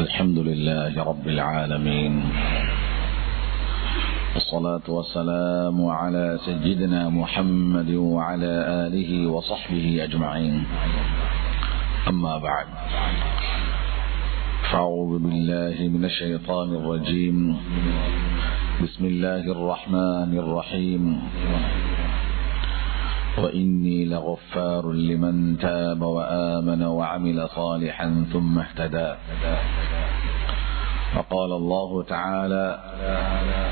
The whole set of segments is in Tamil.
الحمد لله رب العالمين، والصلاة والسلام على سيدنا محمد وعلى آله وصحبه أجمعين. أما بعد، فأعوذ بالله من الشيطان الرجيم. بسم الله الرحمن الرحيم. وإني لغفار لمن تاب وآمن وعمل صالحا ثم اهتدى. فقال الله تعالى: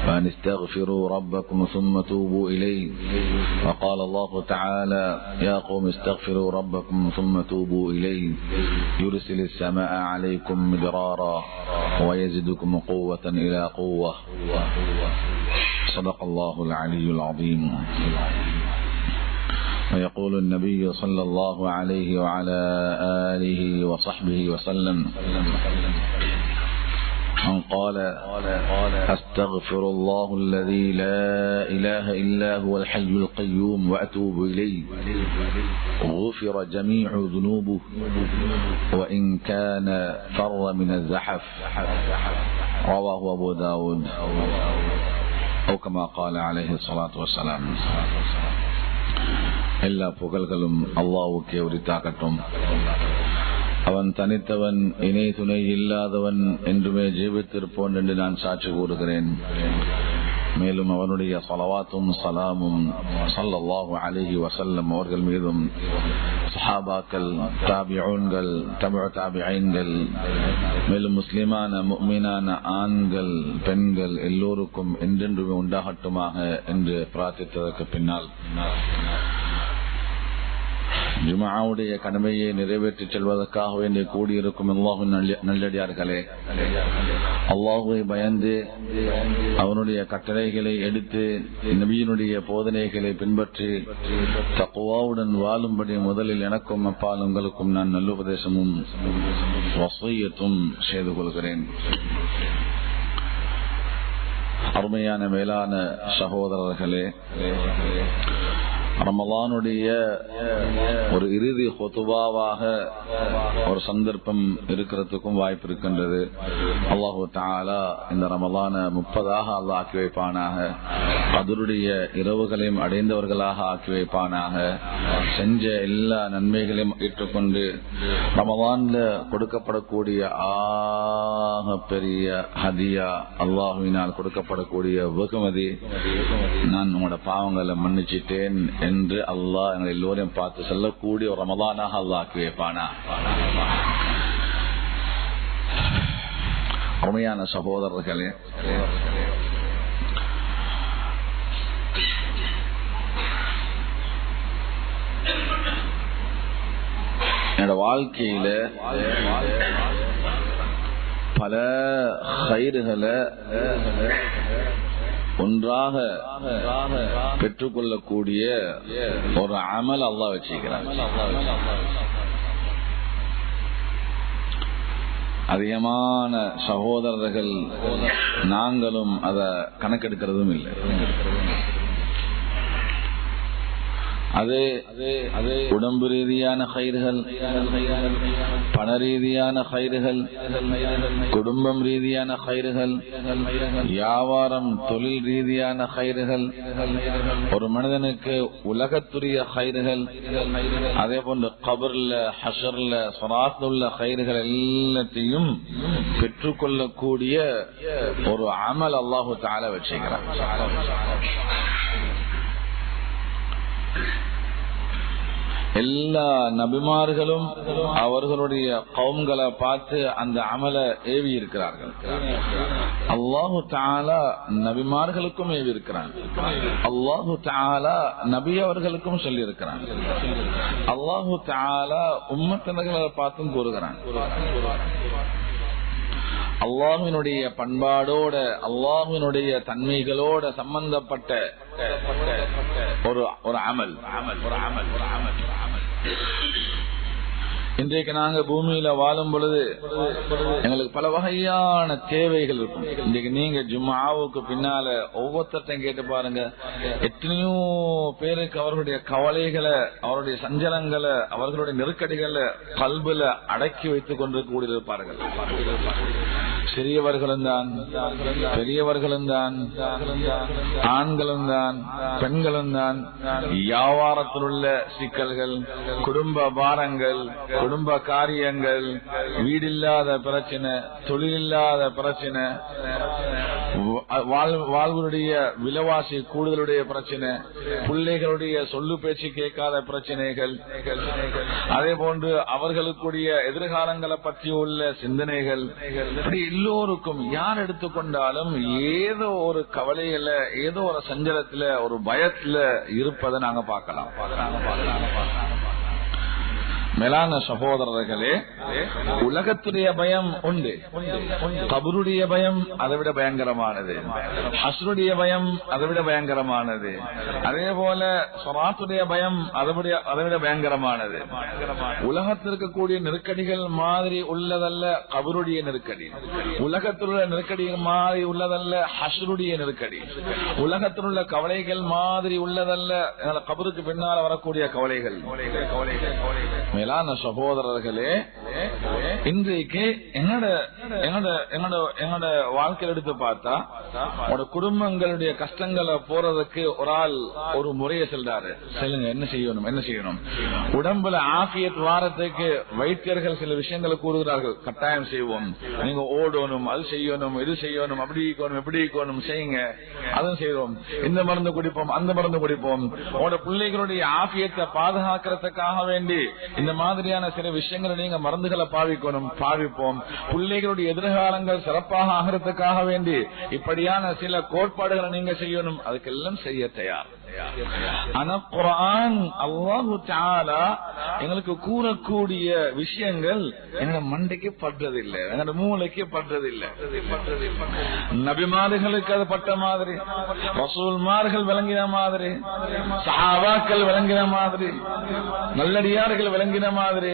فأن استغفروا ربكم ثم توبوا إليه. وقال الله تعالى: يا قوم استغفروا ربكم ثم توبوا إليه يرسل السماء عليكم مدرارا ويزدكم قوة إلى قوة. صدق الله العلي العظيم. ويقول النبي صلى الله عليه وعلى آله وصحبه وسلم: من قال أستغفر الله الذي لا إله إلا هو الحي القيوم وأتوب إليه غفر جميع ذنوبه وإن كان فر من الزحف. رواه أبو داود أو كما قال عليه الصلاة والسلام. எல்லா புகழ்களும் அல்லாஹ்வுக்கே உரித்தாகட்டும். அவன் தனித்தவன், இணை துணை இல்லாதவன், என்றுமே ஜீவித்திருப்போன் என்று நான் சாட்சி கூறுகிறேன். மேலும் அவனுடைய ஸலவாத்தும் ஸலாமும் ஸல்லல்லாஹு அலைஹி வஸல்லம் அவர்கள் மீதும், சஹாபாக்கள், தாபிஊன்கள், தபஉ தாபிஈன்கள், மேலும் முஸ்லிமான முஃமினான ஆண்கள் பெண்கள் எல்லோருக்கும் என்றென்றுமே உண்டாகட்டுமாக என்று பிரார்த்தித்ததற்கு பின்னால், ஜும்ஆவுடைய கடமையை நிறைவேற்றி செல்வதற்காக வேண்டி கூடியிருக்கும் அல்லாஹ்வின் நல்லடியார்களே, அல்லாஹ்வை பயந்து அவனுடைய கட்டளைகளை எடுத்து நபியினுடைய போதனைகளை பின்பற்றி தக்வாவுடன் வாழும்படி முதலில் எனக்கும் அப்பால் உங்களுக்கும் நான் நல்லுபதேசமும் வஸியத்தும் செய்து கொள்கிறேன். அருமையான மேலான சகோதரர்களே, ரமலானுடைய ஒரு இறுதி ஹுதுபாவாக ஒரு சந்தர்ப்பம் இருக்கிறதுக்கும் வாய்ப்பு இருக்கின்றது. அல்லாஹு தஆலா இந்த ரமலான 30ஆக அல்லாஹ் ஆக்கி வைப்பானாக. கத்ருடைய இரவுகளையும் அடைந்தவர்களாக ஆக்கி வைப்பானாக. செஞ்ச எல்லா நன்மைகளையும் ஏற்றுக்கொண்டு ரமலான்ல கொடுக்கப்படக்கூடிய ஆக பெரிய ஹதியா, அல்லாஹுவினால் கொடுக்கப்படக்கூடிய வெகுமதி, நான் உங்களோட பாவங்களை மன்னிச்சிட்டேன் என்று அல்லாஹ் எங்களை எல்லோரையும் பார்த்து சொல்லக்கூடிய ஒரு ரமலானாக அல்லாஹ் ஆக்கி வைப்பானா. அருமையான சகோதரர்களே, என்னோட வாழ்க்கையில பல கைதுகளை ஒன்றாக பெற்றுக்கொள்ளக்கூடிய ஒரு அமல் அல்லாஹ் வச்சிருக்கிறார். அதிகமான சகோதரர்கள் நாங்களும் அதை கணக்கெடுக்கிறதும் இல்லை. அது உடம்பு ரீதியான கைதுகள், பண ரீதியான கைதுகள், குடும்பம் ரீதியான கைதுகள், வியாபாரம் தொழில் ரீதியான கைதுகள், ஒரு மனிதனுக்கு உலகத்துரிய கைதுகள், அதே போன்று கபர்ல, ஹஷர்ல, ஸராத்ல உள்ள கைதுகள் எல்லாத்தையும் பெற்றுக்கொள்ளக்கூடிய ஒரு அமல் அல்லாஹு தஆலா வச்சிருக்கிறார். எல்லா நபிமார்களும் அவர்களுடைய கௌம்களை பார்த்து அந்த அமலை ஏவி இருக்கிறார்கள். அல்லாஹு தஆலா நபிமார்களுக்கும் ஏவி இருக்கிறான். அல்லாஹு தஆலா நபி அவர்களுக்கும் சொல்லி இருக்கிறான். அல்லாஹு தஆலா உம்மத்தினர்களை பார்த்தும் கூறுகிறான். அல்லாஹ்வினுடைய பண்பாடோட, அல்லாஹ்வினுடைய தன்மைகளோட சம்பந்தப்பட்ட ஒரு அமல். இன்றைக்கு நாங்க பூமியில வாழும் பொழுது எங்களுக்கு பல வகையான தேவைகள் இருக்கும். இன்றைக்கு நீங்க ஜும்ஆவுக்கு பின்னால ஒவ்வொருத்தையும் கேட்டு பாருங்க, எத்தனையோ பேருக்கு அவர்களுடைய கவலைகளை, அவருடைய சஞ்சலங்களை, அவர்களுடைய நெருக்கடிகளை கல்புல அடக்கி வைத்துக் கொண்டிருக்க இருப்பார்கள். சிறியவர்களும் தான், பெரியவர்களும் தான், ஆண்களும் தான், பெண்களும் தான். வியாபாரத்தில் உள்ள சிக்கல்கள், குடும்ப பாரங்கள், குடும்ப காரியங்கள், வீடில்லாத பிரச்சனை, தொழிலில்லாத பிரச்சனை, வாழ்வுடைய விலைவாசி கூடுதலுடைய பிரச்சனை, பிள்ளைகளுடைய சொல்லு பேச்சு கேட்காத பிரச்சனைகள், அதே போன்று அவர்களுக்குரிய எதிர்காலங்களை பற்றி உள்ள சிந்தனைகள், இப்படி எல்லோருக்கும் யார் எடுத்துக்கொண்டாலும் ஏதோ ஒரு கவலையில, ஏதோ ஒரு சஞ்சலத்துல, ஒரு பயத்துல இருப்பதை நாங்க பார்க்கலாம். மேலான சகோதரர்களே, உலகத்துடைய பயம் உண்டு, கபருடைய பயம் அதைவிட பயங்கரமானது, ஹஸ்ருடைய பயம் அதைவிட பயங்கரமானது, அதே போல ஸலாத்துடைய பயம் அதைவிட பயங்கரமானது. உலகத்தில் இருக்கக்கூடிய நெருக்கடிகள் மாதிரி உள்ளதல்ல கபருடைய நெருக்கடி, உலகத்தில் உள்ள நெருக்கடிகள் மாதிரி உள்ளதல்ல ஹஸ்ருடைய நெருக்கடி, உலகத்தில் உள்ள கவலைகள் மாதிரி உள்ளதல்ல கபருக்கு பின்னால் வரக்கூடிய கவலைகள். மேலான சகோதரர்களே, இன்றைக்கு எங்களோட வாழ்க்கையில் எடுத்து பார்த்தா குடும்பங்களுடைய கஷ்டங்களை போறதுக்கு ஒரு ஆள் ஒரு முறையை சொல்றாரு. சொல்லுங்க, என்ன செய்யணும்? உடம்புல ஆஃபியத் வாரத்துக்கு வைத்தியர்கள் சில விஷயங்களை கூறுகிறார்கள். கட்டாயம் செய்வோம், நீங்க ஓடணும், அது செய்யணும், இது செய்யணும், அப்படி இருக்கணும், எப்படி இருக்கணும், செய்யுங்க, அதுவும் செய்வோம், இந்த மருந்து குடிப்போம், அந்த மருந்து குடிப்போம். உங்களோட பிள்ளைகளுடைய ஆஃபியத்தை பாதுகாக்கிறதுக்காக வேண்டி இந்த மாதிரியான சில விஷயங்களை நீங்க மருந்துகளை பாவிப்போம். பிள்ளைகளுடைய எதிர்காலங்கள் சிறப்பாக ஆகிறதுக்காக வேண்டி இப்படியான சில கோட்பாடுகளை நீங்க செய்யணும், அதுக்கெல்லாம் செய்ய தயார். ஆனா குர்ஆன் அல்லாஹ் தஆலா எங்களுக்கு கூறக்கூடிய விஷயங்கள் எங்க மண்டைக்கு படுறதில்லை, எங்க மூளைக்கு படுறதில்லை. நபிமார்களுக்கு அது பட்ட மாதிரி, ரசூல்மார்கள் விளங்கின மாதிரி, சஹாபாக்கள் விளங்கின மாதிரி, நல்லடியார்கள் விளங்கின மாதிரி,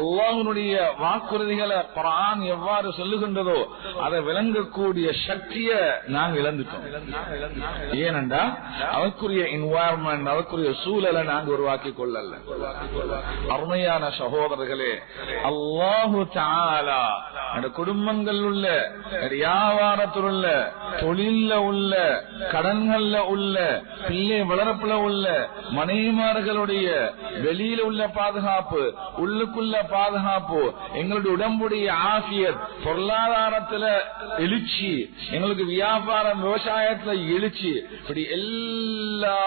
அல்லாஹ்வுடைய வாக்குறுதிகளை குர்ஆன் எவ்வாறு சொல்லுகின்றதோ அதை விளங்கக்கூடிய சக்தியை நாங்கள் இழந்துட்டோம். ஏனென்றா அவருக்குரிய என்வாயர்மெண்ட், அவருக்குரிய சூழலை நாங்கள் உருவாக்கி கொள்ளல. அருமையான சகோதரர்களே, அல்லாஹு தஆலா குடும்பங்கள் உள்ள, வியாபாரத்தில் உள்ள, தொழில உள்ள, கடன்கள்ல உள்ள, பிள்ளை வளர்ப்புல உள்ள, மனைவிமார்களுடைய வெளியில உள்ள பாதுகாப்பு, உள்ளுக்குள்ள பாதுகாப்பு, எங்களுடைய உடம்புடைய ஆஃபியத், பொருளாதாரத்துல எழுச்சி, எங்களுக்கு வியாபாரம் விவசாயத்துல எழுச்சி, இப்படி எல்லா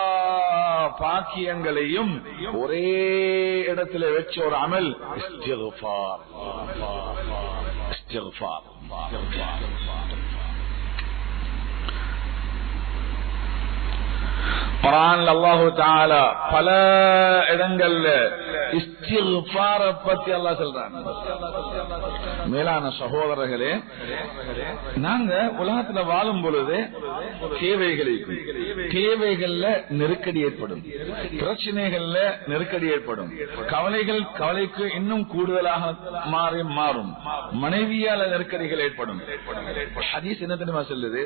பாக்கியங்களையும் ஒரே இடத்துல வச்ச ஒரு அமல் இஸ்திக்ஃபார். குர்ஆன்ல அல்லாஹ் தஆலா பல இடங்கள்ல இஸ்திக்ஃபார பத்தி அல்லாஹ் சொல்றான். மேலான சகோதரர்களே, நாங்க உலகத்துல வாழும் பொழுது தேவைகள்ல நெருக்கடி ஏற்படும், பிரச்சனைகள்ல நெருக்கடி ஏற்படும், கவலைக்கு இன்னும் கூடுதலாக மாறும், மனைவியால நெருக்கடிகள் ஏற்படும். ஹதீஸ் என்ன தெரியுமா சொல்லுது?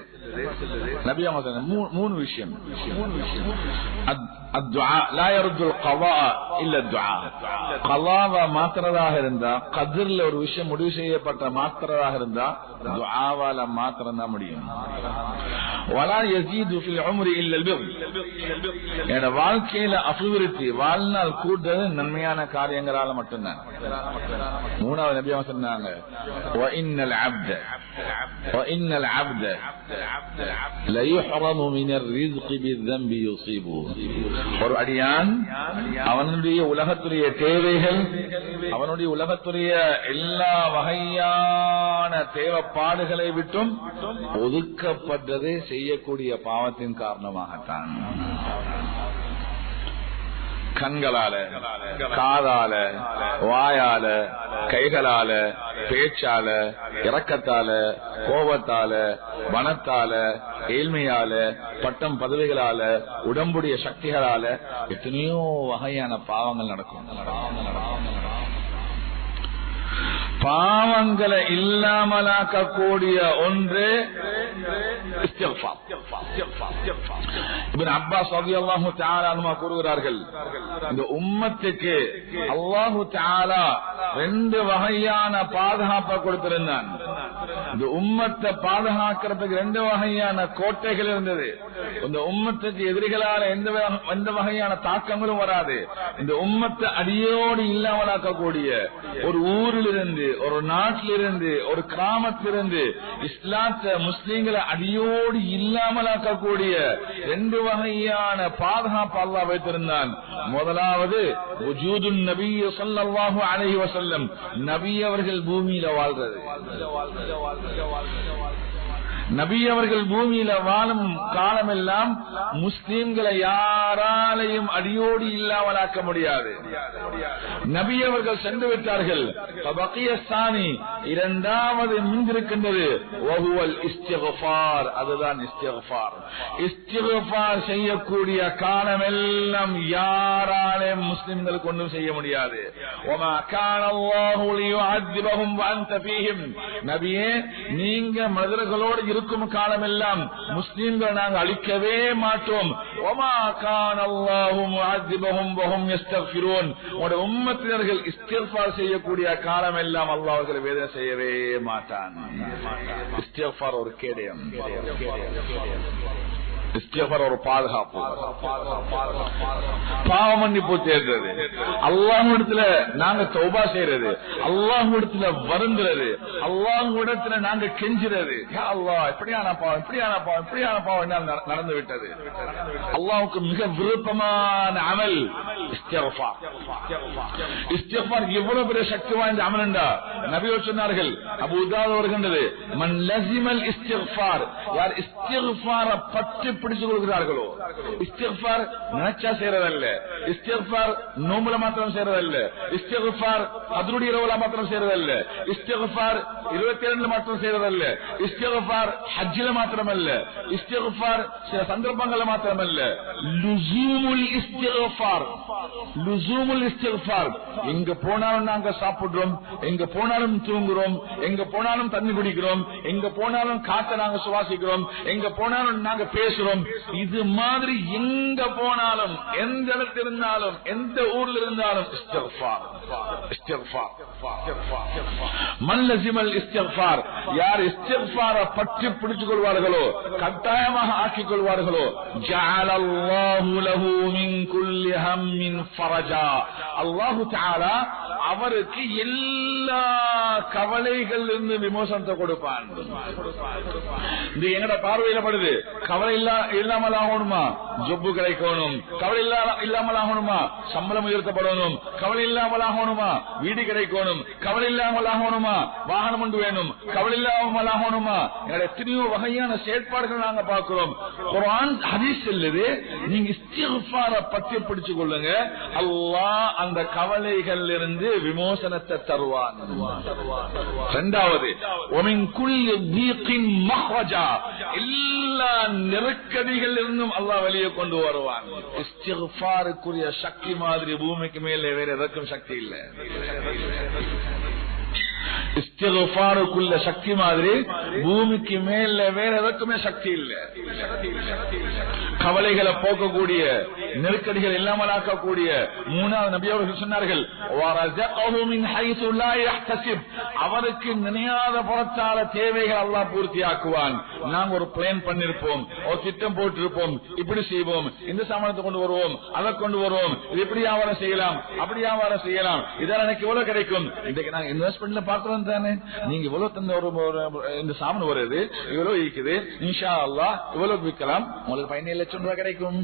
நபி அவங்க சொன்னாங்க மூணு விஷயம். மாத்திரதாக இருந்தா, கதிர்ல ஒரு விஷயம் முடிவு செய்யப்பட்ட மாத்திரதாக இருந்தா துஆவால மாத்திரம் தான் முடியும். வாழ்க்கையில அபிவிருத்தி, வாழ்நாள் கூடுறது நன்மையான காரியங்களால மட்டும்தான். மூணாவது நபி அவங்க சொன்னாங்க, ஒரு அடியான் அவனுடைய உலகத்துடைய தேவைகள், அவனுடைய உலகத்துடைய எல்லா வகையான தேவைப்பாடுகளை விட்டும் ஒதுக்கப்பட்டது செய்யக்கூடிய பாவத்தின் காரணமாகத்தான். கண்களால, காதால, வாயால, கைகளால, பேச்சால, இரக்கத்தால, கோபத்தால, வனத்தால, ஏழ்மையால, பட்டம் பதவிகளால, உடம்புடைய சக்திகளால எத்தனையோ வகையான பாவங்கள் நடக்கும். பாவங்களை இல்லாமலாக்கக்கூடிய ஒன்று இஸ்திக்ஃபார். இப்னு அப்பாஸ் ரலியல்லாஹு தஆலா அன்ஹு கூறுகிறார்கள், இந்த உம்மத்துக்கு அல்லாஹ் தஆலா ரெண்டு வகையான பாதுகாப்பை கொடுத்திருந்தான். இந்த உம்மத்தை பாதுகாக்கிறதுக்கு ரெண்டு வகையான கோட்டைகள் இருந்தது. இந்த உம்மத்துக்கு எதிரிகளால் எந்த வகையான தாக்கங்களும் வராது. இந்த உம்மத்தை அடியோடு இல்லாமலாக்கக்கூடிய ஒரு ஊரிலிருந்து, ஒரு நாட்டிலிருந்து, ஒரு கிராமத்திலிருந்து இஸ்லாத்தை முஸ்லீம்களை அடியோடு இல்லாமலாக்கக்கூடிய ரெண்டு வகையான பாதுகாப்பு அல்லாஹ் வைத்திருந்தான். முதலாவது வஜூதுன் நபி ஸல்லல்லாஹு அலைஹி வஸல்லம், நபி அவர்கள் பூமியில வாழ்றது. நபி அவர்கள் பூமியில வாழும் காலமெல்லாம் முஸ்லிம்களை யாராலையும் அடியோடு இல்லாமலாக்க முடியாது. நபி அவர்கள் சென்று விட்டார்கள். இரண்டாவது மிஞ்சிருக்கின்றது இஸ்திக்ஃபார். அதுதான் இஸ்திக்ஃபார். இஸ்திக்ஃபார் செய்யக்கூடிய காலமெல்லாம் யாராலையும் முஸ்லிம்களுக்கு ஒன்றும் செய்ய முடியாது. வமா கான அல்லாஹு லியுஅذிபஹும் வஅன்த ஃபீஹிம். நபியே, நீங்க மனிதர்களோடு இருக்கும் காலமெல்லாம் முஸ்லிம்களை நாங்கள் அழிக்கவே மாட்டோம். வமா கான அல்லாஹு முஅذிபஹும் வஹும் யஸ்தக்ஃபிரூன். உங்களுடைய உம்மத்தினர்கள் இஸ்திக்ஃபார் செய்யக்கூடிய காலமெல்லாம் அல்லாஹ் அவர்களை வேதனை செய்யவே மாட்டான். இஸ்திக்ஃபார் ஒரு கேடயம், இஸ்திக்ஃபார் ஒரு பாதுகாப்பு. பாவ மன்னிப்பு தேடுறது, அல்லாஹ்விடத்துல நாங்க தௌபா செய்யறது, அல்லாஹ்விடத்துல வருந்துறது, அல்லாஹ்விடத்துல நாங்க கெஞ்சுறது. யா அல்லாஹ், இப்படியான பாவம், இப்படியான பாவம், இப்படியான பாவம் என்ன நடந்து விட்டது. அல்லாஹ்வுக்கு மிக விருப்பமான அமல் இஸ்திக்ஃபார். இஸ்திக்ஃபார் எவ்வளவு பெரிய சக்தி வாய்ந்த அமல் என்றா நபிகள் சொன்னார்கள். அபூ தாவூத் வருகின்றது, மன் லஸிமல் இஸ்திக்ஃபார், யார் இஸ்திக்ஃபாரை பற்றி பிடிச்சு கொள்கிறார்களோ. இஸ்திக்ஃபார் நினைச்சா செய்யறதல்ல, இஸ்திக்ஃபார் நோம்புல மாத்திரம் செய்யறதல்ல, இஸ்திக்ஃபார் அதனுடைய இரவுல மாத்திரம் செய்யறதல்ல, இஸ்திக்ஃபார் 22 மாத்திரம் செய்யறதல்ல, இஸ்திக்ஃபார் ஹஜ்ஜில மாத்திரம் அல்ல, இஸ்திக்ஃபார் சில சந்தர்ப்பங்கள்ல மாத்திரம் அல்ல. லுஸூமுல் இஸ்திக்ஃபார், லுஸூமுல் இஸ்திக்ஃபார். எங்க போனாலும் நாங்க சாப்பிடுறோம், எங்க போனாலும் தூங்குறோம், எங்க போனாலும் தண்ணி குடிக்கிறோம், எங்க போனாலும் காற்றை நாங்க சுவாசிக்கிறோம், எங்க போனாலும் நாங்க பேசுறோம். இது மாதிரி எங்க போனாலும், எந்த இடத்துல இருந்தாலும், எந்த ஊர்ல இருந்தாலும் இஸ்திக்ஃபார், இஸ்திக்ஃபார். மன் லஸிமல் இஸ்திக்ஃபார், யார் இஸ்திக்ஃபாரை பற்றி பிடித்துக் கொள்வார்களோ, கட்டாயமாக ஆக்கிக் கொள்வார்களோ, ஜஅலல்லாஹு லஹு மின் குல்லி ஹம்மின் ஃபரஜா. அல்லாஹு தஆலா அவருக்கு எல்லா கவலைகள் இருந்து விமோசனத்தை கொடுப்பான். இது எங்கட பார்வையில படுது. கவலை இல்லாமல் ஆகணுமா, ஜொப்பு கிடைக்கணும். கவலை இல்லாமல் ஆகணுமா, சம்பளம் உயர்த்தப்படணும். கவலை இல்லாமல் ஆகணுமா, வீடு கிடைக்கணும். கவலை இல்லாமல் ஆகணுமா, வாகனம் ஒன்று வேணும். கவலை இல்லாமல் ஆகணுமா, எத்தனையோ வகையான செயற்பாடுகள் நாங்க பார்க்கிறோம். குர்ஆன் ஹதீஸ் சொல்லுது, நீங்க இஸ்திக்ஃபாரை பற்றி பிடிச்சு கொள்ளுங்க, அல்லாஹ் அந்த கவலைகள் இருந்து விமோசனத்தை தருவான். இரண்டாவது, ஒமின் குல்லி தீகின் மஹ்ரஜா, எல்லா நெருக்கடிகள் இருந்தும் அல்லாஹ் வெளியே கொண்டு வருவான். இஸ்திக்ஃபாருக்குரிய சக்தி மாதிரி பூமிக்கு மேலே வேற எதற்கும் சக்தி இல்லை. இஸ்திக்ஃபாருக்குள்ள சக்தி மாதிரி பூமிக்கு மேல வேற எதற்குமே சக்தி இல்லை. கவலைகளை போக்கக்கூடிய, நெருக்கடிகள் இல்லாமல் ஆக்கக்கூடிய மூணாவது நபி அவர்கள் சொன்னார்கள், அவருக்கு நினையாத புறத்தால தேவைகள் அல்லாஹ் பூர்த்தி ஆக்குவான். நாங்க ஒரு பிளான் பண்ணிருப்போம், ஒரு திட்டம் போட்டிருப்போம், இப்படி செய்வோம், இந்த சாமானத்தை கொண்டு வருவோம், அதை கொண்டு வருவோம், இது இப்படி வியாபாரம் செய்யலாம், அப்படி வியாபாரம் செய்யலாம், இதெல்லாம் எனக்கு இவ்வளவு கிடைக்கும், இதுக்கு நாங்க இன்வெஸ்ட்மெண்ட்ல பார்க்கிறோம் தானே, நீங்க இவ்வளவு தந்த இந்த சாமான் வருது, இவ்வளவு இருக்குது, இன்ஷா அல்லாஹ் இவ்வளவு விற்கலாம், உங்களுக்கு 17 லட்சம் ரூபாய் கிடைக்கும்.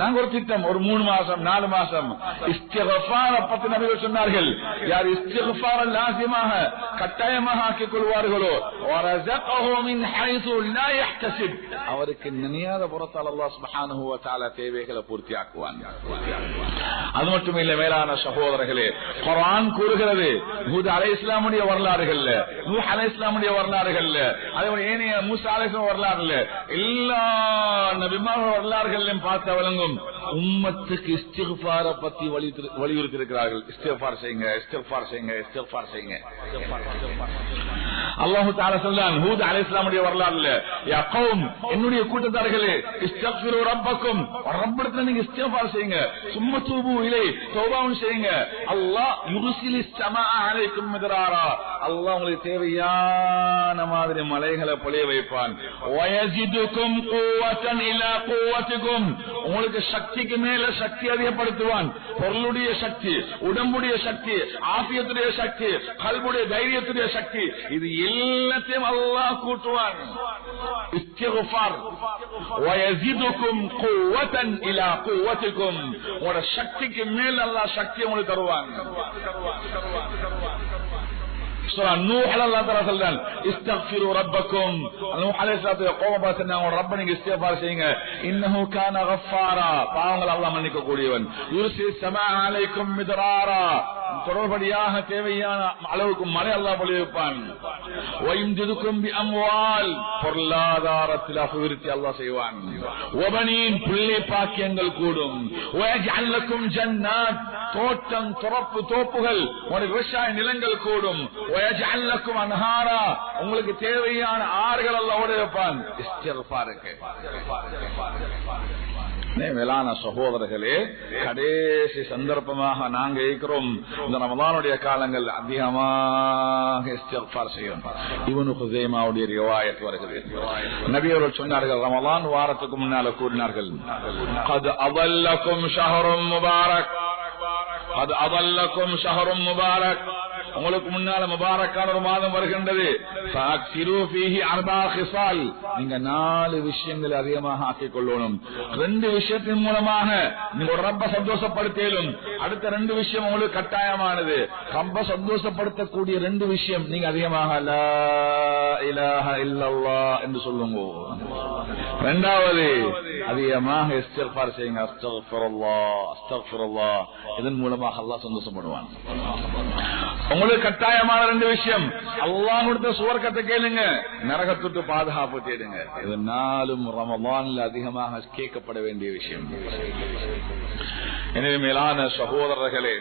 நாங்க ஒரு திட்டம், ஒரு 3 மாசம் 4 மாசம் இஸ்திக்ஃபார் பத்தி நபிகள் சொன்னார்கள். யார் இஸ்திக்ஃபார் லாசிமாக கட்டாயமாக ஆக்கிக் கொள்வார்களோ, வரஸகஹு மின் ஹைஸு லா யஹ்தஸிப், அவருக்கு நினையாத புறத்தால் அல்லாஹ் சுப்ஹானஹு வ தஆலா தேவைகளை பூர்த்தி ஆக்குவான். அது மட்டும் இல்ல மேலான சகோதரர்களே, குர்ஆன் கூறுகிறது, ஹூத் அலைஹிஸ்ஸலாமுடைய வரலாறுகள்ல, நூஹ் அலைஹிஸ்ஸலாமுடைய வரலாறுகள்ல, அதேபோல ஏனைய மூசா அலைஹிஸ்ஸலாம் வரலாறுல, எல்லா நபிமார்கள் வரலாறுகள் பார்த்த விளங்கும் உம்மத்துக்கு இஸ்திக்ஃபார பத்தி வலியுறுத்தி இருக்கிறார்கள். இஸ்திக்ஃபார் செய்யுங்க, இஸ்திக்ஃபார் செய்யுங்க, இஸ்திக்ஃபார் செய்யுங்க. அல்லாஹ் தஆலா சொல்றான் ஹூத் அலைஹிஸ்ஸலாமுடைய வரலாறுல, யா கௌம், என்னுடைய கூட்டத்தார்களே, இஸ்தக்ஃபிரு ரப்பக்கும், ரப்பிடத்துல நீங்க இஸ்திக்ஃபார் செய்யுங்க, சும்ம தூபு இலை, தௌபாவும் செய்யுங்க. அல்லாஹ் யுர்சிலிஸ் ஸமாஅ அலைக்கும் மித்ராரா, அல்லாஹ் உங்களுக்கு தேவையான மாதிரி மலைகளை பொழிய வைப்பான். வயஸிதுக்கும் குவத்தன் இலா குவத்திக்கும், உங்களுக்கு சக்திக்கு மேல சக்தி அதிகப்படுத்துவான். பொருளுடைய சக்தி, உடம்புடைய சக்தி, ஆஃபியத்துடைய சக்தி, கல்புடைய தைரியத்துடைய சக்தி, இது எல்லாத்தையும் அல்லாஹ் கூட்டுவான். இஸ்திக்ஃபார் வயஸிதுக்கும் குவத்தன் இலா குவத்திக்கும், உங்களோட சக்திக்கு மேல அல்லாஹ் சக்தி உங்களுக்கு தருவான். சூரா நூஹ் அல்லாஹ் தஆலா சொல்றான் இஸ்தக்ஃபிரு ரப்பக்கும், நூஹ் அலைஹிஸ்ஸலாத்து கோப பாசனா ரப்ப நீங்க இஸ்திக்ஃபார் செய்யுங்க. இன்னஹு கான கஃபாரா, பாவங்கள் அல்லாஹ் மன்னிக்க கூடியவன். யுர்சில் ஸமாஅ அலைக்கும் மித்ராரா, தொடர்படியாக தேவையான அளவுக்கு மழை அல்லாஹ் பொழிவிப்பான். வயம்துதுக்கும் பிஅம்வால், பொருளாதாரத்தில் அபிவிருத்தி அல்லாஹ் செய்வான். வபனீன், பிள்ளை பாக்கியங்கள் கூடும். வயஜ்அல் லக்கும் ஜன்னாத், தோட்டம் துறப்பு தோப்புகள், உங்களுக்கு விவசாய நிலங்கள் கூடும். வயஜ்அல் லக்கும் அன்ஹாரா, உங்களுக்கு தேவையான ஆறுகள் அல்லாஹ் ஓட வைப்பான். இஸ்திக்ஃபாருக்கு மேலான சகோதரர்களே, கடைசி சந்தர்ப்பமாக நாங்க இருக்கிறோம். இந்த ரமலானுடைய காலங்கள் அதிகமாக இஸ்திக்ஃபார் செய்யும். இப்னு ஹுஸைமாவுடைய ரிவாயத் வருகிறது. நபி அவர்கள் சொன்னார்கள், ரமலான் வாரத்துக்கு முன்னால கூறினார்கள், قد أضلكم شهر مبارك قد أضلكم شهر مبارك, உங்களுக்கு முன்னால முபாரக்கான ஒரு மாதம் வருகின்றது. நீங்க 4 விஷயங்களை அதிகமாக ஆக்கிக் கொள்ளணும். 2 விஷயத்தின் மூலமாக நீங்க ரப்ப சந்தோஷப்படுத்தலும். அடுத்த 2 விஷயம் உங்களுக்கு கட்டாயமானது. ரப்ப சந்தோஷப்படுத்தக்கூடிய 2 விஷயம் நீங்க அதிகமாக லா இலாஹ இல்லல்லாஹ் என்று சொல்லுங்க. இரண்டாவது, அதிகமாக இஸ்திக்ஃபார் செய்யுங்க. அஸ்தக்ஃபிருல்லாஹ் அஸ்தக்ஃபிருல்லாஹ், இதன் மூலமாக அல்லாஹ் சந்தோஷப்படுவான். உங்களுக்கு கட்டாயமான 2 விஷயம், அல்லாஹ் கொடுத்த சுவர்க்கத்தை கேளுங்க, நரகத்துக்கு பாதுகாப்பு தேடுங்க. இது 4 ரமலானில் அதிகமாக கேட்கப்பட வேண்டிய விஷயம். எனவே மேலான சகோதரர்களே,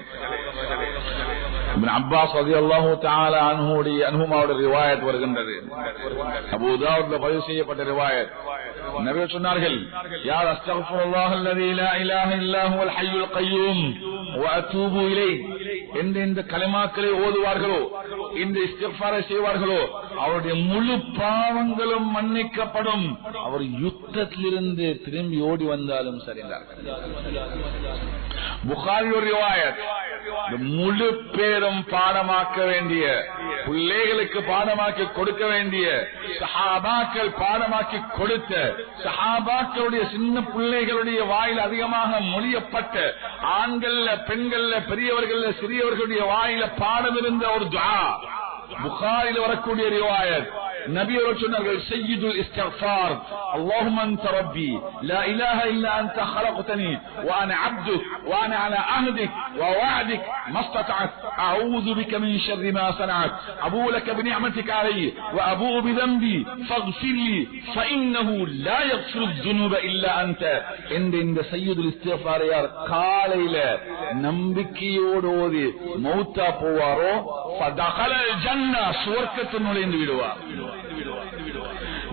இப்னு அப்பாஸ் ரலியல்லாஹு தஆலா அன்ஹுமாவுடைய ரிவாயத் வருகின்றது. அபூ தாவூத்ல பதிவு செய்யப்பட்ட ரிவாயத். நபி சொன்னார்கள், யா அஸ்தக்ஃபிருல்லாஹ் அல்லதி லா இலாஹ இல்லா ஹுவல் ஹய்யுல் கய்யூம் வ அதூபு இலைஹி, இந்த கலிமாக்களை ஓதுவார்களோ, இந்த இஸ்திக்ஃபாரை செய்வார்களோ, அவருடைய முழு பாவங்களும் மன்னிக்கப்படும். அவர் யுத்தத்திலிருந்து திரும்பி ஓடி வந்தாலும் சரிந்தார்கள். புகாரி ஒரு ரிவாயத். முழு பேரும் பாடமாக்க வேண்டிய, பிள்ளைகளுக்கு பாடமாக்கி கொடுக்க வேண்டிய, சஹாபாக்கள் பாடமாக்கி கொடுத்த, சஹாபாக்களுடைய சின்ன பிள்ளைகளுடைய வாயில் அதிகமாக மொழியப்பட்ட, ஆண்கள்ல பெண்கள்ல பெரியவர்கள்ல சிறியவர்களுடைய வாயில பாடம் இருந்த ஒரு துஆ புகாரில் வரக்கூடிய ரிவாயத். நபி அவர்கள் சொன்னார்கள், சய்யிதுல் இஸ்திக்ஃபார், اللهم انت ربي لا اله الا انت خلقتني وانا عبدك وانا على عهدك ووعدك ما استطعت اعوذ بك من شر ما صنعت ابو لك بنعمتك علي وابو بذنبي فاغفر لي فانه لا يغفر الذنوب الا انت. இந்த சய்யிதுல் இஸ்திக்ஃபார் யார் காலையில நம்பிக்கையோடு ஓதி மௌத்தா போவாரோ, ஃபதகல ஜன்னah, சுவர்க்கத்தில் நுழைந்து விடுவார்.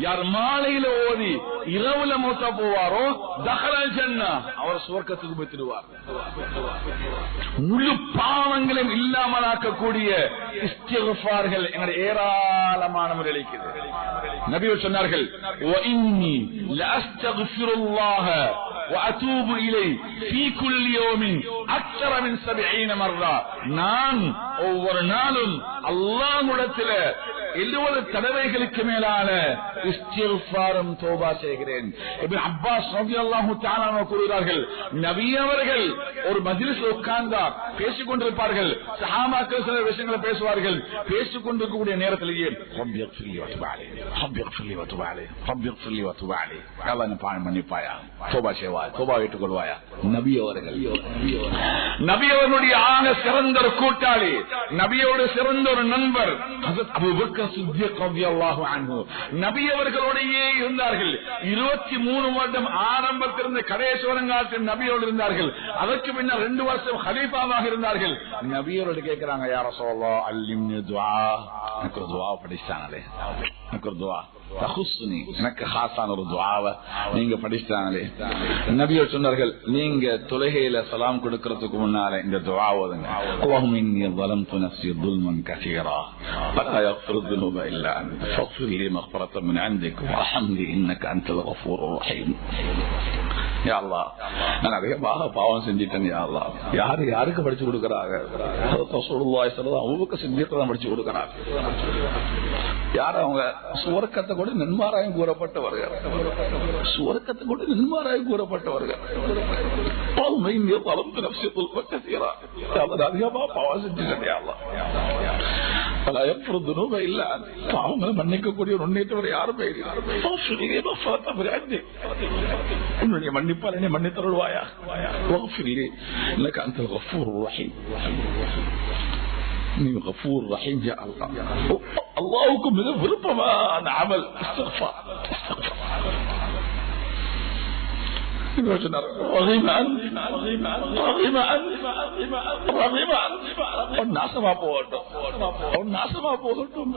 யார் மாலையில ஓதி இரவுல மௌத்தா போவாரோ, தகலல் ஜன்னah, அவர் சுவர்க்கத்துக்கு போய்விடுவார். முழு பாவங்களும் இல்லாமலாக்கக்கூடிய இஸ்திக்ஃபார்கள் எங்களுடைய ஏராளமான முறையில் இருக்கிறது. நபி சொன்னார்கள், வ இன்னி லஅஸ்தக்ஃபிருல்லாஹ வ அதூபு இலைஹி ஃபீ குல்லி யௌமின் அக்ஸர மின் 70 மர்ரா, நான் ஒவ்வொரு நாளும் அல்லாஹ்விடத்தில் 70 தடவைகளுக்கு மேலான இஸ்திக்ஃபாரும் தௌபா செய்கிறேன். இப்னு அப்பாஸ் ரலியல்லாஹு தஆலா கூறுகிறார்கள், நபி அவர்கள் ஒரு மஜ்லிஸ்ல உட்கார்ந்தா பேசிக் கொண்டிருப்பார்கள். சஹாபாக்கள் சில விஷயங்களை பேசுவார்கள். பேசிக் கொண்டிருக்கக்கூடிய நேரத்திலேயே ரப்பி இக்ஃபிர்லி வ துப் அலைஹி, ரப்பி இக்ஃபிர்லி வ துப் அலைஹி, ரப்பி இக்ஃபிர்லி வ துப் அலைஹி, அல்லாஹ் என்ன பாவம் மன்னிப்பாயா, தௌபா செய்வாயா, தௌபா ஏற்றுக்கொள்வாயா. நபி அவர்களுடைய ஆக சிறந்த ஒரு கூட்டாளி, நபியோடு சிறந்த ஒரு நண்பர் ஹஜ்ரத் அபூ பக்கர் அபூபக்கர் சித்திக் ரலியல்லாஹு அன்ஹு நபி அவர்களோடையே இருந்தார்கள். 23 வருடம் ஆரம்பத்திலிருந்து கடைசி வருங்காலத்தில் நபியோடு இருந்தார்கள். அதற்கு பின்னர் 2 வருஷம் ஹலீஃபாவாக இருந்தார்கள். நபியோடு கேட்கிறாங்க, யா ரசூலல்லாஹ் அல்லிம்னி துஆ, எனக்கு ஒரு துஆ படிச்சாங்களே, எனக்கு ஒரு துஆ தஹுஸ்னி, எனக்கு ஹாஸான ஒரு துஆவை நீங்க படிச்சாங்களே. நபியோடு சொன்னார்கள், நீங்க தொழுகையில சலாம் கொடுக்கிறதுக்கு முன்னால இந்த துஆ ஓதுங்க. அல்லாஹும்ம இன்னி ظلمت نفسي ظلما كثيرا فلا يغفر الذنوب الا انت فاغفر لي مغفرة من عندك وارحمني انك انت الغفور الرحيم. யா அல்லாஹ், நான் அதிகமாக பாவம் செஞ்சிட்டேன். யா அல்லாஹ், யாருக்கு படிச்சு கொடுக்கறாங்க? ரசூலுல்லாஹி ஸல்லல்லாஹு அலைஹி வஸல்லம் சித்தியத்தை தான் படிச்சு கொடுக்கறாங்க. யார் அவங்க? சுவர்க்கத்தை கூட நன்மாராயம் கூறப்பட்டவர்கள், சுவர்க்கத்தை கூட நன்மாராயம் கூறப்பட்டவர்கள். அதிகமா பாவம் செஞ்சிட்டேன். யா அல்லாஹ், பாவங்களை மன்னிக்கக்கூடிய உன்னைத்தவரை யாரும் உன்னுடைய மன்னிப்பால் என்னை மன்னித்தருள்வாயா. நீ கஃபூர் ரஹீம். யா அல்லாஹ், அல்லாஹ்வுக்கு மிக விருப்பமான அமல் இஸ்திக்ஃபார். நாசமா போகட்டும், நாசமா போகட்டும்,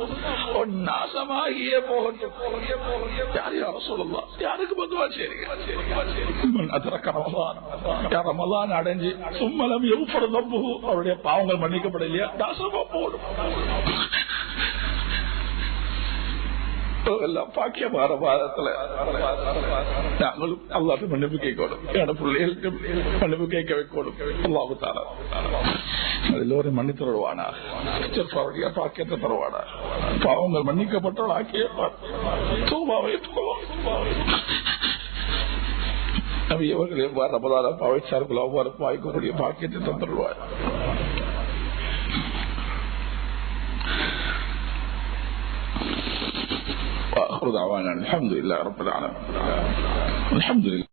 நாசமாகியே போகட்டும். யாருக்கு பதுவா செய்றீங்க? ரமலான் அடைஞ்சு சும்மலம் அவருடைய பாவங்கள் மன்னிக்கப்படலையா, நாசமா போகணும். பாக்கியமான மாதத்துல நாங்களும் அல்லாஹ்ட்ட மன்னிப்பு கேட்கணும், என்னோட பிள்ளைகளுக்கு மன்னிப்பு கேட்க வைக்கணும். அல்லாஹ் தஆலா எல்லோரும் மன்னித்து தருவானா, பாக்கியத்தை தருவானா, பாவங்கள் மன்னிக்கப்பட்டவள் ஆக்கிய தூபாவை அவர்கள் எவ்வாறு ரமலான பாவிச்சார்களோ அவ்வாறு பாய்க்கக்கூடிய பாக்கியத்தை தந்துருவார். وآخر دعوانا الحمد لله رب العالمين. الحمد لله.